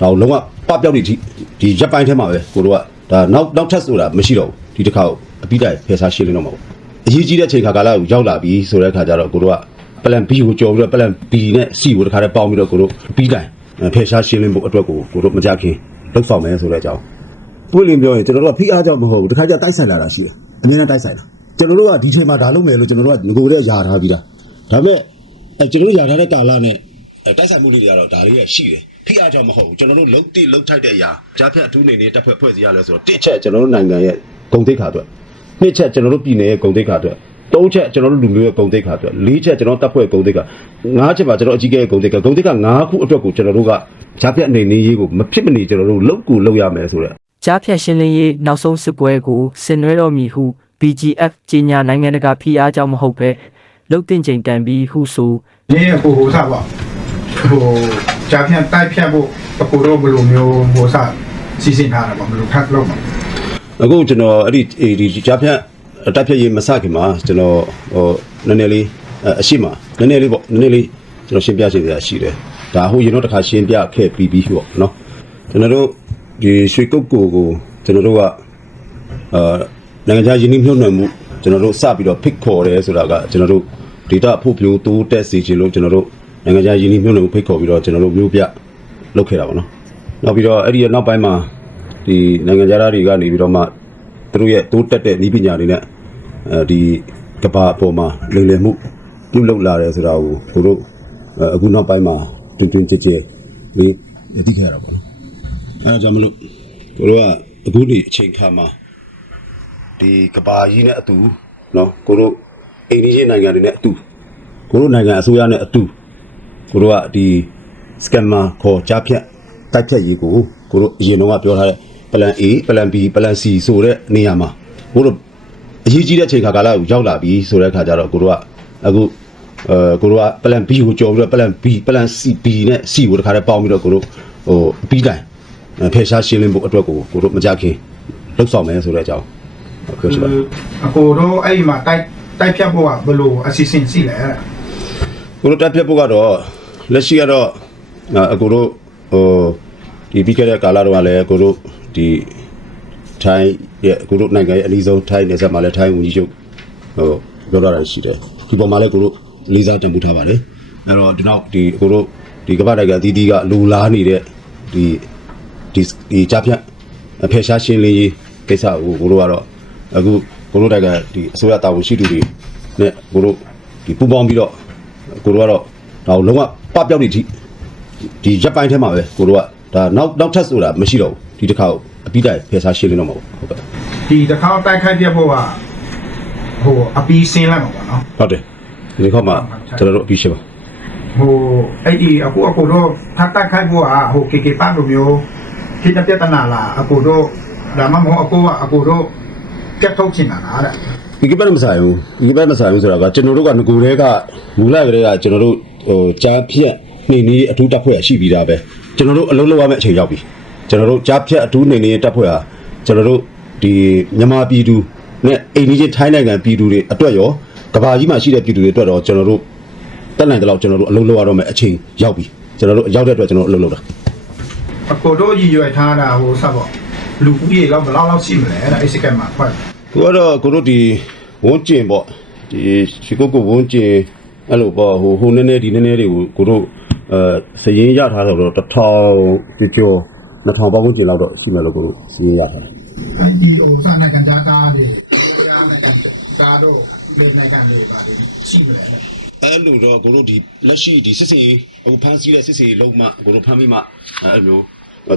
ဒါကိုလုံးဝပပျောက်နေထိဒီရက်ပိုင်းထဲမှာပဲကိုတို့ကဒါနောက်နောက်ထပ်ဆိုတာမရှိတော့ဘူးဒီတစ်ခါကိုအပြီးတိုင်ဖယ်ရှားရှင်းလင်းတော့မှာပေါ့အရေးကြီးတဲ့ချိန်ခါကာလကိုရောက်လာပြီဆိုတဲ့အခါကျတော့ကိုတို့က plan B ကိုကြော်ပြီးတော့ plan B နဲ့ C ကိုတစ်ခါတည်းပေါင်းပြီးတော့ကိုတို့အပြီးတိုင်ဖယ်ရှားရှင်းလင်းဖို့အတွက်ကိုကိုတို့မကြခင်လှုပ်ဆောင်မယ်ဆိုတဲ့အကြောင်းပွင့်လင်းပြောရင်ကျွန်တော်တို့ကဖိအားကြောင့်မဟုတ်ဘူးတခါကျတိုက်ဆိုင်လာတာရှိတယ်အများနဲ့တိုက်ဆိုင်တာကျွန်တော်တို့ကဒီချိန်မှာဒါလုပ်မယ်လို့ကျွန်တော်တို့ကငကိုတဲ့ယာထားပြီးသားဒါပေမဲ့အဲကျွန်တော်တို့ယာထားတဲ့ကာလနဲ့အဲတိုက်ဆိုင်မှုလေးတွေကတော့ဒါလေးရရှိတယ် ဖိအားကြောင့်မဟုတ်ဘူးကျွန်တော်တို့လုံးတိလုံးထိုက်တဲ့အရာကြားဖြတ်အထူးနေနေတက်ဖွဲ့ဖွဲ့စီရလဲဆိုတော့တစ်ချက်ကျွန်တော်တို့နိုင်ငံရဲ့ဂုံတိတ်ခါအတွက်နှစ်ချက်ကျွန်တော်တို့ပြည်နယ်ရဲ့ဂုံတိတ်ခါအတွက်သုံးချက်ကျွန်တော်တို့လူမျိုးရဲ့ဂုံတိတ်ခါအတွက်လေးချက်ကျွန်တော်တပ်ဖွဲ့ဂုံတိတ်ခါငါးချက်ပါကျွန်တော်အကြီးကဲရဲ့ဂုံတိတ်ခါဂုံတိတ်ခါငါးခုအတွက်ကိုကျွန်တော်တို့ကကြားဖြတ်အနေနေရေးကိုမဖြစ်မနေကျွန်တော်တို့လုံးကူလုံးရမယ်ဆိုတော့ကြားဖြတ်ရှင်းလင်းရေးနောက်ဆုံးစစ်ပွဲကိုဆင်နွှဲတော်မူဟု BGF ကြီးညာနိုင်ငံတကာဖိအားကြောင့်မဟုတ်ပဲလုတ်တင်ချိန်တန်ပြီးဟုဆိုနင်းဟိုဟိုစားပါဟို ဂျာဖြန်တိုက်ဖြတ်ဖို့အကိုတော့ဘယ်လိုမျိုးဟိုစားစီစဉ်ထားတာပါဘယ်လိုခက်လို့မှာအခုကျွန်တော်အဲ့ဒီအေးဒီကြားဖြတ်တက်ဖြတ်ရေးမစခင်မှာကျွန်တော်ဟိုနည်းနည်းလေးအအရှိမနည်းနည်းလေးပေါ့နည်းနည်းလေးကျွန်တော်ရှင်းပြချင်စရာရှိတယ်ဒါဟိုရင်တော့တစ်ခါရှင်းပြခဲ့ပြီးပြီးပေါ့နော်ကျွန်တော်တို့ဒီရွှေကုတ်ကိုကိုကျွန်တော်တို့ကအာနိုင်ငံခြားယင်းနှိမ့်မြှုပ်နှံမှုကျွန်တော်တို့စပြီးတော့ဖိတ်ခေါ်တယ်ဆိုတာကကျွန်တော်တို့ data ဖို့ပြိုးတိုးတက်စီခြင်းလို့ကျွန်တော်တို့ နိုင်ငံခြားယင်းနှီးမြှုပ်နှံမှုဖိတ်ခေါ်ပြီးတော့ကျွန်တော်တို့မြို့ပြလုပ်ခဲ့တာပေါ့နော်နောက်ပြီးတော့အဲ့ဒီနောက်ပိုင်းမှာဒီနိုင်ငံခြားသားတွေကနေပြီးတော့မှသူတို့ရဲ့တိုးတက်တဲ့ဤပညာတွေနဲ့အဲဒီကဘာအပေါ်မှာလေလည်မှုပြုလုပ်လာတယ်ဆိုတာကိုကိုတို့အခုနောက်ပိုင်းမှာတွင်တွင်ကြဲကြဲလေးသိခဲ့ရတာပေါ့နော်အဲဒါကြောင့်မလို့ကိုတို့ကအခုဒီအချိန်ခါမှာဒီကဘာကြီးနဲ့အတူနော်ကိုတို့အိန္ဒိယနိုင်ငံတွေနဲ့အတူကိုတို့နိုင်ငံအစိုးရနဲ့အတူ ကိုတို့ကဒီ scammer ခေါ်ကြားဖြတ်တိုက်ဖြတ်ရေးကိုကိုတို့အရင်တော့ကပြောထားတဲ့ plan A plan B plan C ဆိုတဲ့နေရာမှာကိုတို့အရေးကြီးတဲ့ချိန်ခါကာလကိုရောက်လာပြီဆိုတဲ့အခါကျတော့ကိုတို့ကအခုအဲကိုတို့က plan B ကိုကြော်ပြီးတော့ plan B plan C B နဲ့ C ကိုတစ်ခါတည်းပေါင်းပြီးတော့ကိုတို့ဟိုအပြီးတိုင်ဖယ်ရှားရှင်းလင်းဖို့အတွက်ကိုကိုတို့မကြခင်လှုပ်ဆောင်မယ်ဆိုတဲ့အကြောင်းပြောချင်ပါတယ်အကိုတော့အဲ့ဒီမှာတိုက်တိုက်ဖြတ်ဖို့ကဘယ်လိုအစီအစဉ်ရှိလဲအဲ့ဒါကိုတို့တက်ပြတ်ဖို့ကတော့ လက်ရှိကတော့အာအကိုတို့ဟိုဒီပြီးခဲ့တဲ့ကာလတော့ကလည်းကိုတို့ဒီထိုင်းရဲ့ကိုတို့နိုင်ငံရဲ့အနည်းဆုံးထိုင်းနယ်စပ်မှာလည်းထိုင်းဝန်ကြီးချုပ်ဟိုပြောတာရှိတယ်ဒီပေါ်မှာလည်းကိုတို့လေးစားတံပိုးထားပါတယ်အဲ့တော့ဒီနောက်ဒီကိုတို့ဒီကမ္ဘာနိုင်ငံအသီးသီးကလူလားနေတဲ့ဒီဒီဒီကြားဖြတ်အဖယ်ရှားရှင်းလင်းရေးကိစ္စကိုကိုတို့ကတော့အခုကိုတို့တိုက်ကဒီအစိုးရတာဝန်ရှိသူတွေနဲ့ကိုတို့ဒီပူးပေါင်းပြီးတော့ကိုတို့ကတော့ ဒါကိုလုံးဝပပျောက်နေထိဒီရက်ပိုင်းထဲမှာပဲကိုတို့ကဒါနောက်နောက်ထပ်ဆိုတာမရှိတော့ဘူးဒီတစ်ခါကိုအပြီးတိုင်ဖယ်ရှားရှင်းလင်းတော့မှာပေါ့ဟုတ်ကဲ့ဒီတစ်ခါတိုက်ခိုက်ပြတ်ဖို့ကဟိုအပီးစင်းလိုက်မှာပေါ့နော်ဟုတ်တယ်ဒီတစ်ခါမှကျွန်တော်တို့အပြီးရှင်းပါဟိုအဲ့ဒီအခုအကိုတော့ဖတ်တိုက်ခိုက်ဖို့ကဟို KK ပတ်လိုမျိုးဒီတပြတ်တနာလားအကိုတော့ဒါမှမဟုတ်အကိုကအကိုတော့ပြတ်ထုတ်ချင်တာလားတဲ့ဒီကိပတ်မဆိုင်ဘူးဒီကိပတ်မဆိုင်ဘူးဆိုတာကကျွန်တော်တို့ကငကူတွေကမူလကလေးကကျွန်တော်တို့ ဟိုကြားဖြတ်နေနေအထူးတပ်ဖွဲ့ရှိပြီးသားပဲကျွန်တော်တို့အလုံးလုံးရမယ့်အချိန်ရောက်ပြီကျွန်တော်တို့ကြားဖြတ်အထူးနေနေတပ်ဖွဲ့ဟာကျွန်တော်တို့ဒီမြန်မာပြည်သူနဲ့အိန္ဒိယထိုင်းနိုင်ငံပြည်သူတွေအတွက်ရောကဘာကြီးမှာရှိတဲ့ပြည်သူတွေအတွက်တော့ကျွန်တော်တို့တက်နိုင်တဲ့လောက်ကျွန်တော်တို့အလုပ်လုပ်ရတော့မယ်အချိန်ရောက်ပြီကျွန်တော်တို့ရောက်တဲ့အတွက်ကျွန်တော်တို့အလုပ်လုပ်တာအကိုတို့ရည်ရွယ်ထားတာဟိုဆက်ပေါ့လူဦးရေလောက်ဘယ်လောက်လောက်ရှိမလဲတဲ့အဲ့စကက်မှာဖွက်သူကတော့ကိုတို့ဒီဝန်းကျင်ပေါ့ဒီရှီကိုကိုဝန်းကျင် အဲ့လိုပေါ့ဟိုဟိုနည်းနည်းဒီနည်းနည်းတွေကိုကိုတို့အဲစရင်ရထားတော့တစ်ထောင်ကျော်ကျော်နှစ်ထောင်ပတ်ဝန်းကျင်လောက်တော့ရှိမယ်လို့ကိုတို့စရင်ရထားတယ်အဲ့ဒီဟိုစနိုင်ငံသားသားတွေရာနိုင်ငံသားတို့လေနိုင်ငံတွေပါတယ်ရှိမလဲတဲ့အဲ့လိုတော့ကိုတို့ဒီလက်ရှိဒီစစ်စင်ဟိုဖမ်းဆီးတဲ့စစ်စင်လုံးမှကိုတို့ဖမ်းပြီးမှအဲ့လိုမျိုး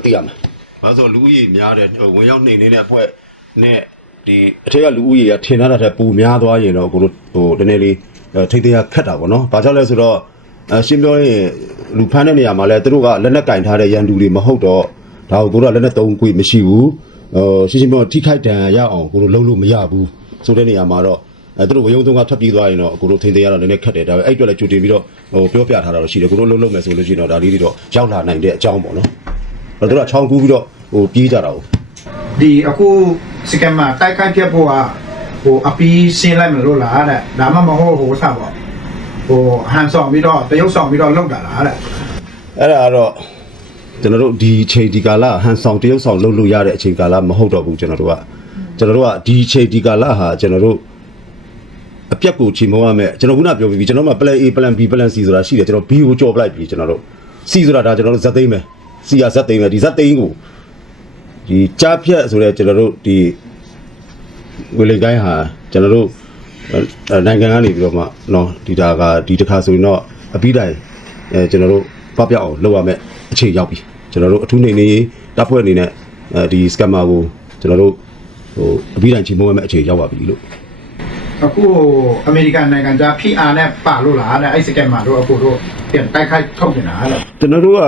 သိရမှာဘာလို့ဆိုလူဦးရေများတယ်ဟိုဝင်ရောက်နေနေတဲ့အဖွဲ့နဲ့ဒီအထက်ကလူဦးရေကထင်ထားတာထက်ပိုများသွားရင်တော့ကိုတို့ဟိုတနေ့လေး ထိတ်တရားခတ်တာပေါ့နော်ဘာကြောင့်လဲဆိုတော့အရှင်းပြောရင်လူဖမ်းတဲ့နေရာမှာလဲသူတို့ကလက်နက်ကင်ထားတဲ့ရန်သူတွေမဟုတ်တော့ဒါကိုကိုတို့ကလက်နက်သုံးခွေမရှိဘူးဟိုရှင်းရှင်းပြောထိခိုက်ဒဏ်ရာရအောင်ကိုတို့လုံးလို့မရဘူးဆိုတဲ့နေရာမှာတော့အဲသူတို့ဝယုံသုံးကထွက်ပြေးသွားရင်တော့ကိုတို့ထိန်သေးရတော့နည်းနည်းခက်တယ်ဒါပေမဲ့အဲ့အတွက်လည်းကြိုတင်ပြီးတော့ဟိုပြောပြထားတာတော့ရှိတယ်ကိုတို့လုံးလုံးမယ်ဆိုလို့ရှိရင်တော့ဒါလေးတွေတော့ရောက်လာနိုင်တဲ့အကြောင်းပေါ့နော်အဲ့တော့သူတို့ကချောင်းကူးပြီးတော့ဟိုပြေးကြတာ哦ဒီအခုစကက်မှာတိုက်ခိုက်ပြတ်ဖို့က ဟိုအပီးရှင်းလိုက်မလို့လားတဲ့ဒါမှမဟုတ်ဟိုဆက်ပေါ့ဟိုဟန်ဆောင်ပြီးတော့တရုပ်ဆောင်ပြီးတော့လောက်တာလားတဲ့အဲ့ဒါကတော့ကျွန်တော်တို့ဒီအချိန်ဒီကာလဟန်ဆောင်တရုပ်ဆောင်လုပ်လို့ရတဲ့အချိန်ကာလမဟုတ်တော့ဘူးကျွန်တော်တို့ကကျွန်တော်တို့ကဒီအချိန်ဒီကာလဟာကျွန်တော်တို့အပြက်ကိုချိန်မုံရမယ်ကျွန်တော်ခုနပြောပြီးပြီကျွန်တော်မှ plan A plan B plan C ဆိုတာရှိတယ်ကျွန်တော် B ကိုကြော်ပလိုက်ပြီကျွန်တော်တို့ C ဆိုတာဒါကျွန်တော်တို့ဇက်သိမ်းမယ် C ကဇက်သိမ်းမယ်ဒီဇက်သိမ်းကိုဒီကြားဖြတ်ဆိုတဲ့ကျွန်တော်တို့ဒီ ဝေလိန်ကိုင်းဟာကျွန်တော်တို့အဲနိုင်ငံကနေပြီးတော့မှနော်ဒီဒါကဒီတစ်ခါဆိုရင်တော့အပြီးတိုင်အဲကျွန်တော်တို့ပပျောက်အောင်လုပ်ရမယ်အခြေရောက်ပြီကျွန်တော်တို့အထူးနေနေတပ်ဖွဲ့အနေနဲ့အဲဒီ scammer ကိုကျွန်တော်တို့ဟိုအပြီးတိုင်ချိန်မုံရမယ်အခြေရောက်ပါပြီလို့အခုအမေရိကန်နိုင်ငံသား PR နဲ့ပါလို့လားတဲ့အဲ့စကက်မှာတော့အခုတို့ပြန်တိုက်ခိုက်ထုတ်နေတာတဲ့ကျွန်တော်တို့က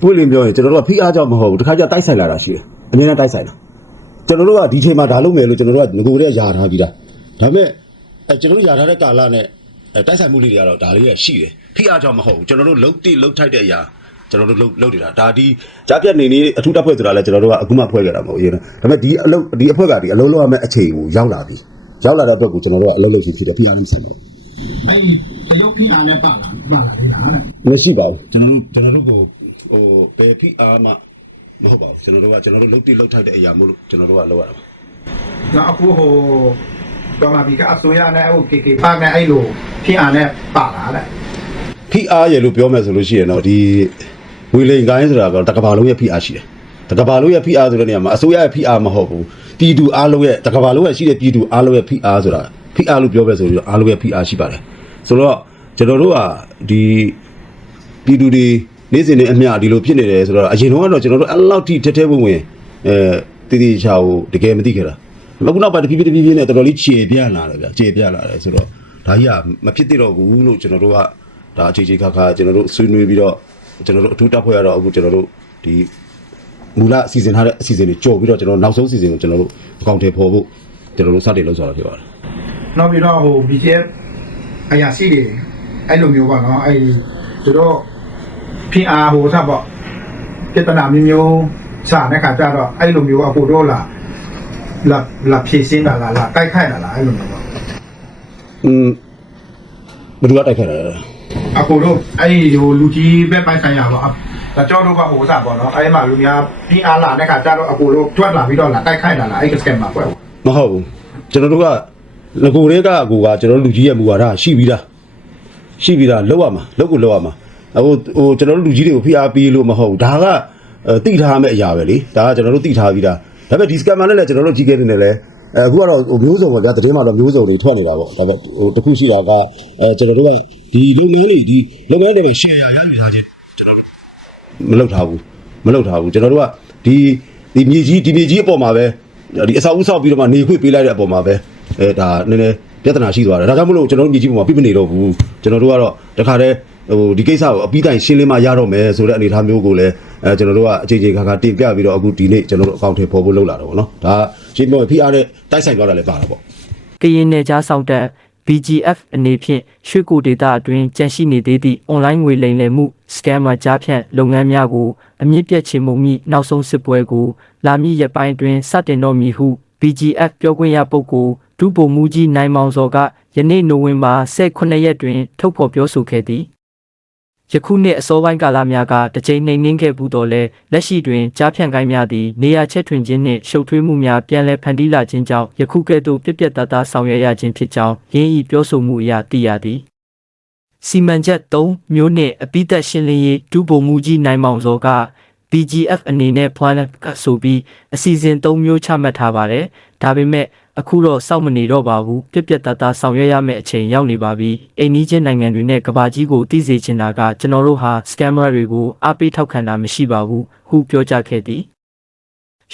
ပွင့်လင်းပြောရင်ကျွန်တော်တို့ကဖိအားကြောင့်မဟုတ်ဘူးတခါကျတိုက်ဆိုင်လာတာရှိတယ်အများနဲ့တိုက်ဆိုင်တာ ကျွန်တော်တို့ကဒီချိန်မှာဒါလုပ်မယ်လို့ကျွန်တော်တို့ကငကိုတဲ့ယာထားပြီးသားဒါပေမဲ့အဲကျွန်တော်တို့ယာထားတဲ့ကာလနဲ့အဲတိုက်ဆိုင်မှုလေးတွေကတော့ဒါလေးရရှိတယ်ဖိအားကြောင့်မဟုတ်ဘူးကျွန်တော်တို့လုံးတိလုံးထိုက်တဲ့အရာကျွန်တော်တို့လုံးလုံးနေတာဒါဒီကြားပြတ်နေနေအထူးတပ်ဖွဲ့ဆိုတာလဲကျွန်တော်တို့ကအခုမှဖွဲ့ခဲ့တာမဟုတ်ဘူးဒါပေမဲ့ဒီအလုပ်ဒီအဖွဲ့ကဒီအလုံးလုံးရမယ့်အခြေကိုရောက်လာပြီရောက်လာတဲ့အတွက်ကိုကျွန်တော်တို့ကအလုပ်လုပ်ရှင်ဖြစ်တယ်ဖိအားလည်းမဆိုင်တော့ဘူးအဲ့တရုတ် PR နဲ့ပါလားပါလားလေလားတဲ့မရှိပါဘူးကျွန်တော်တို့ကျွန်တော်တို့ကိုဟိုဘယ်ဖိအားမှ မဟုတ်ပါဘူးကျွန်တော်တို့ကကျွန်တော်တို့လုတ်တိလုတ်ထိုက်တဲ့အရာမို့လို့ကျွန်တော်တို့ကလောက်ရတာပါနောက်အခုဟိုတော့မှာဒီကအစိုးရနဲ့ဟို KK ပါနဲ့အဲ့လို PR နဲ့ပါလားတဲ့ဖိအားရလို့ပြောမယ်ဆိုလို့ရှိရင်တော့ဒီဝီလိန်ကိုင်းဆိုတာကတကဘာလုံးရဲ့ဖိအားရှိတယ်တကဘာလုံးရဲ့ဖိအားဆိုတဲ့နေရာမှာအစိုးရရဲ့ဖိအားမဟုတ်ဘူးပြည်သူအားလုံးရဲ့တကဘာလုံးရဲ့ရှိတဲ့ပြည်သူအားလုံးရဲ့ဖိအားဆိုတာဖိအားလို့ပြောပဲဆိုပြီးတော့အားလုံးရဲ့ဖိအားရှိပါတယ်ဆိုတော့ကျွန်တော်တို့ကဒီပြည်သူတွေ နေ့စဉ်နဲ့အမျှဒီလိုဖြစ်နေတယ်ဆိုတော့အရင်တော့ကတော့ကျွန်တော်တို့အဲ့လောက်ထိထဲထဲဝင်ဝင်အဲတည်တည်ချာကိုတကယ်မသိခဲ့တာအခုနောက်ပိုင်းတဖြည်းဖြည်းတဖြည်းဖြည်းနဲ့တော်တော်လေးခြေပြလာတယ်ဗျခြေပြလာတယ်ဆိုတော့ဒါကြီးကမဖြစ်သေးတော့ဘူးလို့ကျွန်တော်တို့ကဒါအခြေအခြေခါခါကျွန်တော်တို့ဆွေးနွေးပြီးတော့ကျွန်တော်တို့အထူးတပ်ဖွဲ့ရတော့အခုကျွန်တော်တို့ဒီမူလအစီအစဉ်ထားတဲ့အစီအစဉ်တွေကြော်ပြီးတော့ကျွန်တော်နောက်ဆုံးအစီအစဉ်ကိုကျွန်တော်တို့အကောင့်တွေပေါ်ဖို့ကျွန်တော်တို့စတင်လုပ်ဆောင်တာဖြစ်ပါတယ်နောက်ပြီးတော့ဟို BGF အရာရှိတွေအဲ့လိုမျိုးပေါ့နော်အဲ့သူတို့ PR ဟိုသဘောပြဿနာမျိုးမျိုးစာတဲ့ခါကျတော့အဲ့လိုမျိုးအခုတို့လာလာလာဖြည့်စင်းတာလားလာတိုက်ခိုက်တာလားအဲ့လိုမျိုးပေါ့อืมဘယ်သူကတိုက်ခတ်တာလဲအခုတို့အဲ့ဒီဟိုလူကြီးဘက်ပိုင်းဆိုင်ရာပေါ့ဒါကြောတို့ကဟိုစားပေါ့နော်အဲ့ဒီမှာလူများ PR လာတဲ့ခါကျတော့အခုတို့ထွက်လာပြီးတော့လာတိုက်ခိုက်တာလားအဲ့ဒီစကက်မှာပေါ့မဟုတ်ဘူးကျွန်တော်တို့ကငကိုတွေကအခုကကျွန်တော်တို့လူကြီးရဲ့မူဝါဒရှိပြီးသားရှိပြီးသားလောက်ရမှာလောက်ကိုလောက်ရမှာ အခုဟိုကျွန်တော်တို့လူကြီးတွေကိုဖိအားပေးလို့မဟုတ်ဘူးဒါကအဲတိထားမယ့်အရာပဲလေဒါကကျွန်တော်တို့တိထားပြီးသားဒါပေမဲ့ဒီစကမ်မာနဲ့လည်းကျွန်တော်တို့ကြီးခဲ့နေတယ်လေအဲအခုကတော့ဟိုမျိုးစုံပေါ့ဗျာသတင်းမှာတော့မျိုးစုံတွေထွက်နေတာပေါ့ဒါပေမဲ့ဟိုတစ်ခုရှိတာကအဲကျွန်တော်တို့ကဒီလုပ်ငန်းတွေဒီလုပ်ငန်းတွေပဲ share ရရယူထားခြင်းကျွန်တော်တို့မလုပ်ထားဘူးမလုပ်ထားဘူးကျွန်တော်တို့ကဒီဒီမြေကြီးဒီမြေကြီးအပေါ်မှာပဲဒီအဆောက်အဦဆောက်ပြီးတော့မှနေခွေပေးလိုက်တဲ့အပေါ်မှာပဲအဲဒါနည်းနည်းပြဿနာရှိသွားတယ်ဒါကြောင့်မလို့ကျွန်တော်တို့မြေကြီးပေါ်မှာပြိမနေတော့ဘူးကျွန်တော်တို့ကတော့တခါတည်း ဟိုဒီကိစ္စကိုအပြီးတိုင်ရှင်းလင်းမှရတော့မယ်ဆိုတဲ့အနေအထားမျိုးကိုလည်းအဲကျွန်တော်တို့ကအချိန်ချင်းခါခါတင်ပြပြီးတော့အခုဒီနေ့ကျွန်တော်တို့အကောင့်ထဲပေါ်ဖို့လုပ်လာတော့ဗောနော်ဒါရှင်းပြောဖိအားနဲ့တိုက်ဆိုင်သွားတာလည်းပါတာပေါ့ကရင်နယ်ကြားဆောင်တဲ့ BGF အနေဖြင့်ရွှေကိုဒေတာအတွင်းကြန့်ရှိနေသေးသည့် online ငွေလိမ်လည်မှု scammer ကြားဖြန့်လုပ်ငန်းများကိုအမြင့်ပြတ်ချေမှုမိနောက်ဆုံးစစ်ပွဲကိုလာမည့်ရက်ပိုင်းတွင်စတင်တော့မည်ဟု BGF ပြောခွင့်ရပုဂ္ဂိုလ်ဒုဗိုလ်မှူးကြီးနိုင်မောင်စောကယနေ့နိုဝင်ဘာ18ရက်တွင် ထုတ်ဖော်ပြောဆိုခဲ့သည် ယခုနှစ်အစောပိုင်းကာလများကတစ်ကြိမ်နှိမ်နင်းခဲ့ဘူးတော့လဲလက်ရှိတွင်ကြားဖြန့်ကိုင်းများသည်နေရာချက်ထွင်ခြင်းနှင့်ရှုပ်ထွေးမှုများပြန်လည်ဖန်တီးလာခြင်းကြောင့်ယခုကဲ့သို့ပြက်ပြက်သားသားဆောင်ရွက်ရခြင်းဖြစ်ကြောင်းရင်းဤပြောဆိုမှုအရသိရသည်စီမံချက်3မျိုးနှင့်အပိသက်ရှင်းလင်းရေးဒုဗိုလ်မှူးကြီးနိုင်မောင်စောက BGF အနေနဲ့ plan ကဆိုပြီးအစီအစဉ်၃မျိုးချမှတ်ထားပါတယ်ဒါပေမဲ့အခုတော့စောင့်မနေတော့ပါဘူးပြက်ပြက်သားသားဆောင်ရွက်ရမယ့်အချိန်ရောက်နေပါပြီအိမ်နီးချင်းနိုင်ငံတွေနဲ့ကဘာကြီးကိုသိစေချင်တာကကျွန်တော်တို့ဟာ scammer တွေကိုအားပေးထောက်ခံတာမရှိပါဘူးဟုပြောကြားခဲ့သည်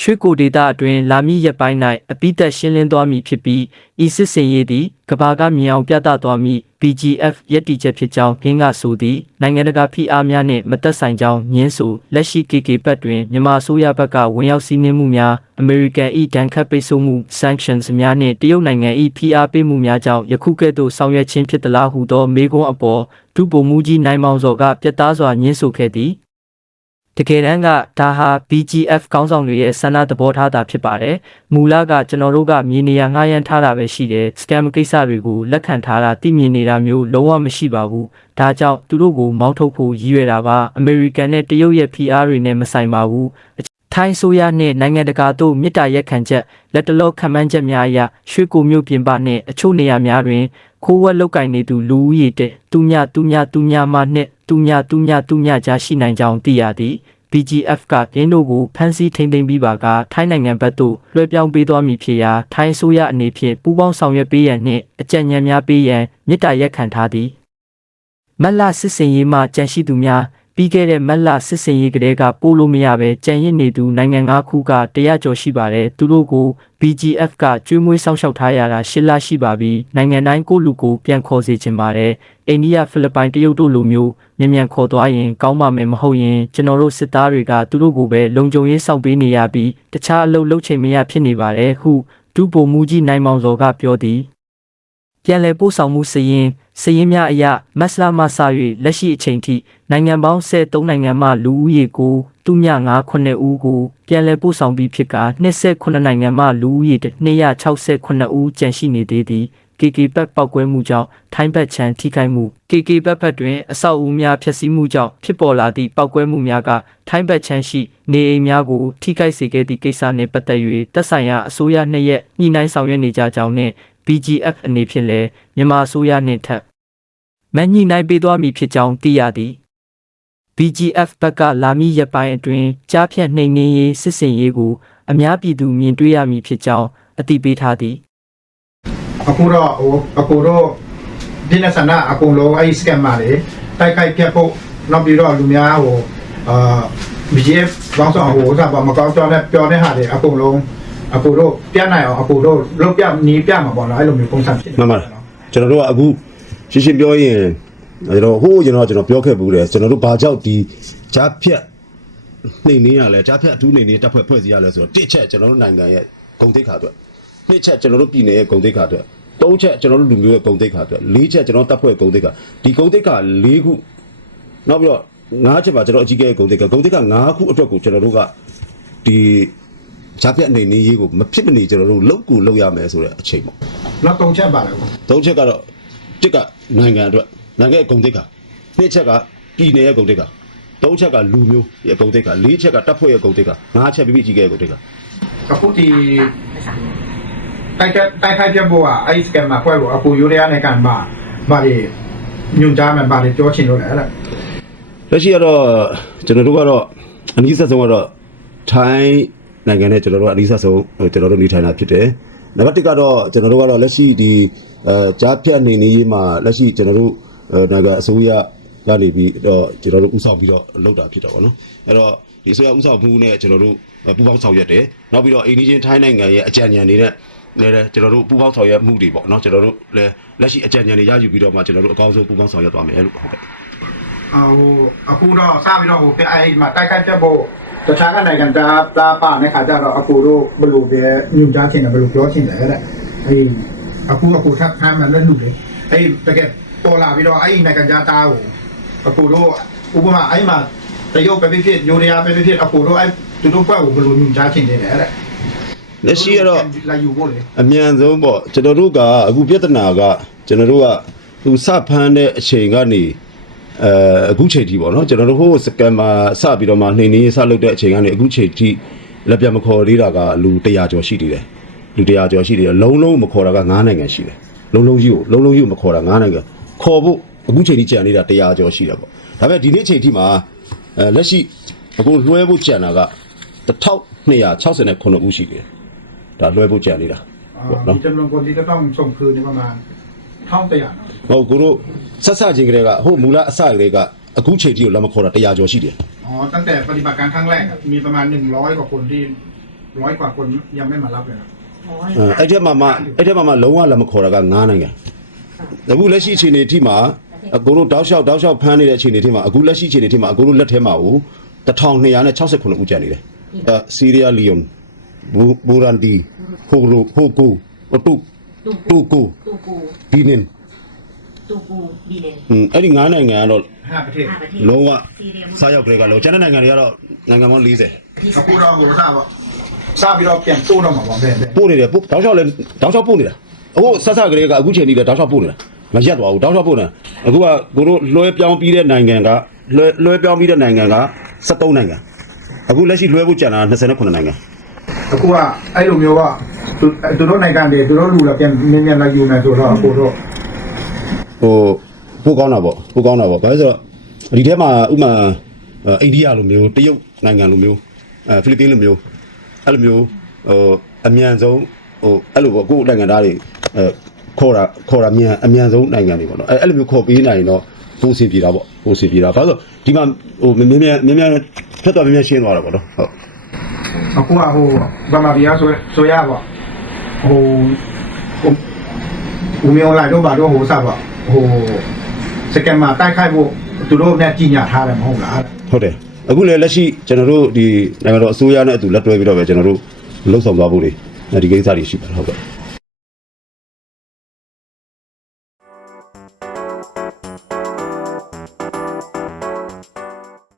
ရွှေကိုဒေတာအတွင်းလာမည့်ရက်ပိုင်း၌အပိသက်ရှင်းလင်းသွားမည်ဖြစ်ပြီးဤစစ်စင်ရေးသည်ကဘာကမြင်အောင်ပြသသွားမည့် BGF ရက်တီချက်ဖြစ်ကြောင်းခင်းကဆိုသည်နိုင်ငံတကာဖိအားများနှင့်မသက်ဆိုင်ကြောင်းညင်းဆိုလက်ရှိ KK ဘက်တွင်မြန်မာအစိုးရဘက်ကဝင်ရောက်စီးနင်းမှုများ American ၏ဒဏ်ခတ်ပိတ်ဆို့မှု sanctions များနှင့်တရုတ်နိုင်ငံ၏ဖိအားပေးမှုများကြောင့်ယခုကဲ့သို့ဆောင်ရွက်ခြင်းဖြစ်သလားဟုသောမေးခွန်းအပေါ်ဒုဗိုလ်မှူးကြီးနိုင်မောင်စောကပြတ်သားစွာညင်းဆိုခဲ့သည် တကယ်တမ်းကဒါဟာ BGF ကောင်းဆောင်တွေရဲ့ဆန္ဒသဘောထားတာဖြစ်ပါတယ်။မူလကကျွန်တော်တို့ကမြေနေရာငှားရမ်းထားတာပဲရှိတယ်။ scam ကိစ္စတွေကိုလက်ခံထားတာသိမြင်နေတာမျိုးလုံးဝမရှိပါဘူး။ဒါကြောင့်သူတို့ကိုမောင်းထုတ်ဖို့ရည်ရွယ်တာပါ။ American နဲ့တရုတ်ရဲ့ PR တွေနဲ့မဆိုင်ပါဘူး။ထိုင်းဆိုရနှင့်နိုင်ငံတကာတို့မြစ်တာရက်ခံချက်လက်တလောခံမှန်းချက်များအရရွှေကိုမျိုးပြင်ပနှင့်အချို့နေရာများတွင် ခိုးဝက်လောက်ကင်နေသူလူဦးရေတဲ့တူညတူညတူညမှနှင့်တူညတူညတူညကြားရှိနိုင်ကြောင်းသိရသည် BGF ကရင်းတို့ကိုဖမ်းဆီးထိန်းသိမ်းပြီးပါကထိုင်းနိုင်ငံဘက်သို့လွှဲပြောင်းပေးသွားမည်ဖြစ်ရာထိုင်းဆိုရအနေဖြင့်ပူးပေါင်းဆောင်ရွက်ပေးရန်နှင့်အကြံဉာဏ်များပေးရန်မြစ်တာရက်ခံထားသည်မက်လာစစ်စင်ရေးမှကြန့်ရှိသူများ ပြီးခဲ့တဲ့မက်လာစစ်စင်ရေးကလေးကပို့လို့မရပဲကြံရစ်နေသူနိုင်ငံ၅ခုကတရားကျော်ရှိပါတယ်သူတို့ကို BGF ကကျွေးမွေးစောင့်ရှောက်ထားရတာရှစ်လရှိပါပြီနိုင်ငံတိုင်းကိုယ့်လူကိုပြန်ခေါ်စေချင်ပါတယ်အိန္ဒိယဖိလစ်ပိုင်တရုတ်တို့လိုမျိုးမြန်မြန်ခေါ်သွားရင်ကောင်းပါမယ်မဟုတ်ရင်ကျွန်တော်တို့စစ်သားတွေကသူတို့ကိုပဲလုံခြုံရေးစောင့်ပေးနေရပြီးတခြားအလုပ်လုပ်ချိန်မရဖြစ်နေပါတယ်ဟုဒုဗိုလ်မှူးကြီးနိုင်မောင်စောကပြောသည်ပြန်လည်ပို့ဆောင်မှုစည်ရင် စည်ရင်များအရမက်စလာမဆာ၍လက်ရှိအချိန်ထိနိုင်ငံပေါင်း73နိုင်ငံမှလူဦးရေကိုတူည9ဦးကိုပြန်လည်ပို့ဆောင်ပြီးဖြစ်က29နိုင်ငံမှလူဦးရေ268ဦးကျန်ရှိနေသေးသည် KK ဘက်ပောက်ကွဲမှုကြောင့်ထိုင်းဘက်ချမ်းထိခိုက်မှု KK ဘက်ဘက်တွင်အဆောက်အဦများဖျက်ဆီးမှုကြောင့်ဖြစ်ပေါ်လာသည့်ပောက်ကွဲမှုများကထိုင်းဘက်ချမ်းရှိနေအိမ်များကိုထိခိုက်စေခဲ့သည့်ကိစ္စနှင့်ပတ်သက်၍သက်ဆိုင်ရာအစိုးရနှစ်ရက်ညှိနှိုင်းဆောင်ရွက်နေကြကြောင်းနှင့် BGF အနေဖြင့်လည်းမြန်မာအစိုးရနှင့်ထပ် မန်ညှိနှိုင်းပေးသွားမည်ဖြစ်ကြောင်းသိရသည် BGF ဘက်ကလာမည့်ရက်ပိုင်းအတွင်းကြားဖြတ်နှိမ်နင်းရေးစစ်စင်ရေးကိုအများပြည်သူမြင်တွေ့ရမည်ဖြစ်ကြောင်းအသိပေးထားသည်အခုတော့ဟိုအခုတော့ဒီနေ့ဆန္ဒအကုန်လုံးအဲ့ scam ပါလေတိုက်ခိုက်ပြတ်ဖို့နောက်ပြီးတော့လူများဟိုအာ BGF ဘောင်းဆောင်ဟိုဥစားပါမကောင်းကြောင်းနဲ့ပြောတဲ့ဟာတွေအကုန်လုံးအကူတို့ပြတ်နိုင်အောင်အကူတို့လုတ်ပြနီးပြမှာပေါ့နော်အဲ့လိုမျိုးပုံစံဖြစ်မှန်ပါကျွန်တော်တို့ကအခု ရှင်းရှင်းပြောရင်ကျွန်တော်ဟိုးကျွန်တော်ကျွန်တော်ပြောခဲ့ဘူးတယ်ကျွန်တော်တို့ဘာကြောင့်ဒီဂျားဖြတ်နှိမ်နေရလဲဂျားဖြတ်အထူးနှိမ်နေတပ်ဖွဲ့ဖွဲ့စည်းရလဲဆိုတော့တစ်ချက်ကျွန်တော်တို့နိုင်ငံရဲ့ဂုံတိတ်ခါအတွက်နှစ်ချက်ကျွန်တော်တို့ပြည်နယ်ရဲ့ဂုံတိတ်ခါအတွက်သုံးချက်ကျွန်တော်တို့လူမျိုးရဲ့ဂုံတိတ်ခါအတွက်လေးချက်ကျွန်တော်တပ်ဖွဲ့ဂုံတိတ်ခါဒီဂုံတိတ်ခါ၄ခုနောက်ပြီးတော့ငါးချက်ပါကျွန်တော်အကြီးကဲဂုံတိတ်ခါဂုံတိတ်ခါ၅ခုအတွက်ကိုကျွန်တော်တို့ကဒီဂျားဖြတ်နှိမ်နေရေးကိုမဖြစ်မနေကျွန်တော်တို့လောက်ကူလောက်ရမယ်ဆိုတဲ့အချိန်ပေါ့နောက်တုံးချက်ပါလေကွာသုံးချက်ကတော့ တစ်ကနိုင်ငံအတွက်နိုင်ငံရဲ့ဂုံတိတ်ခါနှစ်ချက်ကပြည်နယ်ရဲ့ဂုံတိတ်ခါသုံးချက်ကလူမျိုးရဲ့ဂုံတိတ်ခါလေးချက်ကတပ်ဖွဲ့ရဲ့ဂုံတိတ်ခါငါးချက်ပြပြကြီးရဲ့ဂုံတိတ်ခါအခုဒီတိုက်ခိုက်တိုက်ခိုက်ပြတ်ဖို့ကအဲ့ scam မှာဖွဲ့ဖို့အကူယူရရတဲ့ကန်မှာဘာတွေညွန်ကြားမယ်ဘာတွေပြောချင်လို့လဲအဲ့ဒါလက်ရှိကတော့ကျွန်တော်တို့ကတော့အနည်းဆက်ဆုံးကတော့ထိုင်းနိုင်ငံနဲ့ကျွန်တော်တို့ကအနည်းဆက်ဆုံးဟိုကျွန်တော်တို့နေထိုင်တာဖြစ်တယ် နံပါတ်1ကတော့ကျွန်တော်တို့ကတော့လက်ရှိဒီအဲကြားဖြတ်နေနေရေးမှာလက်ရှိကျွန်တော်တို့အဲနိုင်ငံအစိုးရကနေပြီးတော့ကျွန်တော်တို့ဥဆောင်ပြီးတော့လုပ်တာဖြစ်တော့ဗောနော်အဲ့တော့ဒီအစိုးရဥဆောင်မှုနဲ့ကျွန်တော်တို့ပူးပေါင်းဆောင်ရွက်တယ်နောက်ပြီးတော့အိန္ဒိယထိုင်းနိုင်ငံရဲ့အကြံဉာဏ်တွေနဲ့လည်းလည်းကျွန်တော်တို့ပူးပေါင်းဆောင်ရွက်မှုတွေပေါ့နော်ကျွန်တော်တို့လည်းလက်ရှိအကြံဉာဏ်တွေရယူပြီးတော့မှကျွန်တော်တို့အကောင်းဆုံးပူးပေါင်းဆောင်ရွက်သွားမယ်လို့ဟုတ်ကဲ့ဟိုအခုတော့စပြီးတော့ဟိုပြအဲ့မှာတိုက်ခိုက်ပြတ်ဖို့ တခြားကနိုင်ငံသားတာပါတဲ့ခါကျတော့အကူတို့ဘယ်လိုပဲညွန်ကြားချင်တယ်ဘယ်လိုပြောချင်တယ်တဲ့အဲ့အခုအခုထပ်ဖမ်းမှလည်းလူလေအဲ့တကယ်ပေါ်လာပြီးတော့အဲ့နိုင်ငံသားတာကိုအကူတို့ဥပမာအဲ့မှာတရုတ်ပဲဖြစ်ဖြစ်ညိုရီးယားပဲဖြစ်ဖြစ်အကူတို့အဲ့သူတို့ဘက်ကိုဘယ်လိုညွန်ကြားချင်တယ်တဲ့လက်ရှိကတော့လာယူဖို့လေအမြန်ဆုံးပေါ့ကျွန်တော်တို့ကအခုပြဿနာကကျွန်တော်တို့ကသူစဖမ်းတဲ့အချိန်ကနေ အဲအခုချိန်ထိပေါ့နော်ကျွန်တော်တို့ဟိုစကမ်မှာစပြီးတော့မှနှိမ်နေစလုပ်တဲ့အချိန်ကနေအခုချိန်ထိလက်ပြမခေါ်သေးတာကလူ100ကျော်ရှိသေးတယ်လူ100ကျော်ရှိသေးတယ်လုံးလုံးမခေါ်တာက9နိုင်ငံရှိတယ်လုံးလုံးကြီးကိုလုံးလုံးကြီးကိုမခေါ်တာ9နိုင်ငံခေါ်ဖို့အခုချိန်ထိကြံနေတာ100ကျော်ရှိတယ်ပေါ့ဒါပေမဲ့ဒီနေ့ချိန်ထိမှာအဲလက်ရှိအခုလွှဲဖို့ကြံတာက1269ဦးရှိတယ်ဒါလွှဲဖို့ကြံနေတာပေါ့နော် ဒီจำนวนคนที่จะต้องส่งคืนนี่ประมาณเท่าตัวอย่างเนาะ ။ဟုတ်ကိုတို့ ဆက်ဆက်ချင်းကလေးကဟိုမူလအစကလေးကအခုချိန်ထိကိုလက်มะခေါ်တာ100ကျော်ရှိတယ် อ๋อตั้งแต่ปฏิบัติการครั้งแรกอะมีประมาณหนึ่งร้อยกว่าคนที่ร้อยกว่าคนยังไม่มารับเลยนะ ။အဲအဲ့ထက်မှမှအဲ့ထက်မှမှလုံးဝလက်မခေါ်တာက9နိုင်ငံ။အခုလက်ရှိအချိန်တွေထိမှာအကိုတို့တောက်လျှောက်တောက်လျှောက်ဖမ်းနေတဲ့အချိန်တွေထိမှာအခုလက်ရှိအချိန်တွေထိမှာအကိုတို့လက်ထဲမှာကို1269ဦးကျန်နေတယ်။အဲဆီးရီးယားလီယွန်ဘူဘူရန်ဒီဟိုရိုဟိုကိုအတုတူကို တူကူ ဒီနင် တူကူပြီးတယ်อืมအဲ့ဒီ9နိုင်ငံကတော့ဟာပထမလုံးဝစားရောက်ကလေးကလုံးကျန်တဲ့နိုင်ငံတွေကတော့နိုင်ငံပေါင်း40အခုတော့ဟိုစားပါစပြီးတော့ပြန်တိုးတော့မှာပါပဲပို့နေတယ်ပို့တောက်လျှောက်လဲတောက်လျှောက်ပို့နေတာအခုဆက်ဆက်ကလေးကအခုချိန်ထိပဲတောက်လျှောက်ပို့နေတာမရက်သွားဘူးတောက်လျှောက်ပို့နေတာအခုကကိုတို့လွှဲပြောင်းပြီးတဲ့နိုင်ငံကလွှဲလွှဲပြောင်းပြီးတဲ့နိုင်ငံက73နိုင်ငံအခုလက်ရှိလွှဲဖို့ကြံတာ29နိုင်ငံအခုကအဲ့လိုမျိုးကသူတို့နိုင်ငံတွေသူတို့လူလာပြန်မြန်မြန်လာယူနေဆိုတော့ကိုတို့ ဟိုပို့ကောင်းတာပေါ့ပို့ကောင်းတာပေါ့ဘာလို့လဲဆိုတော့ဒီထဲမှာဥမာအိန္ဒိယလိုမျိုးတရုတ်နိုင်ငံလိုမျိုးအဲဖိလစ်ပင်းလိုမျိုးအဲ့လိုမျိုးဟိုအမြန်ဆုံးဟိုအဲ့လိုပေါ့ကိုယ့်နိုင်ငံသားတွေအဲခေါ်တာခေါ်တာမြန်အမြန်ဆုံးနိုင်ငံတွေပေါ့နော်အဲအဲ့လိုမျိုးခေါ်ပေးနိုင်တော့ပိုးစင်ပြေတာပေါ့ပိုးစင်ပြေတာဘာလို့လဲဆိုတော့ဒီမှာဟိုမြင်းမြင်းမြင်းမြင်းဖြတ်သွားမြင်းမြင်းရှင်းသွားတာပေါ့နော်ဟုတ်အခုကဟိုဗမာပြည်ကဆိုဆိုရပါဟိုဟိုဦးမျိုးလာတော့ဘာတော့ဟိုစပါ ဟိုစကင်မှာတိုက်ခိုက်ဖို့သူတို့နဲ့ကြီးညာထားတယ်မဟုတ်လားဟုတ်တယ်အခုလည်းလက်ရှိကျွန်တော်တို့ဒီနိုင်ငံတော်အစိုးရနဲ့အတူလက်တွဲပြီးတော့ပဲကျွန်တော်တို့လှုပ်ဆောင်သွားဖို့တွေဒီကိစ္စတွေရှိပါတယ်ဟုတ်ကဲ့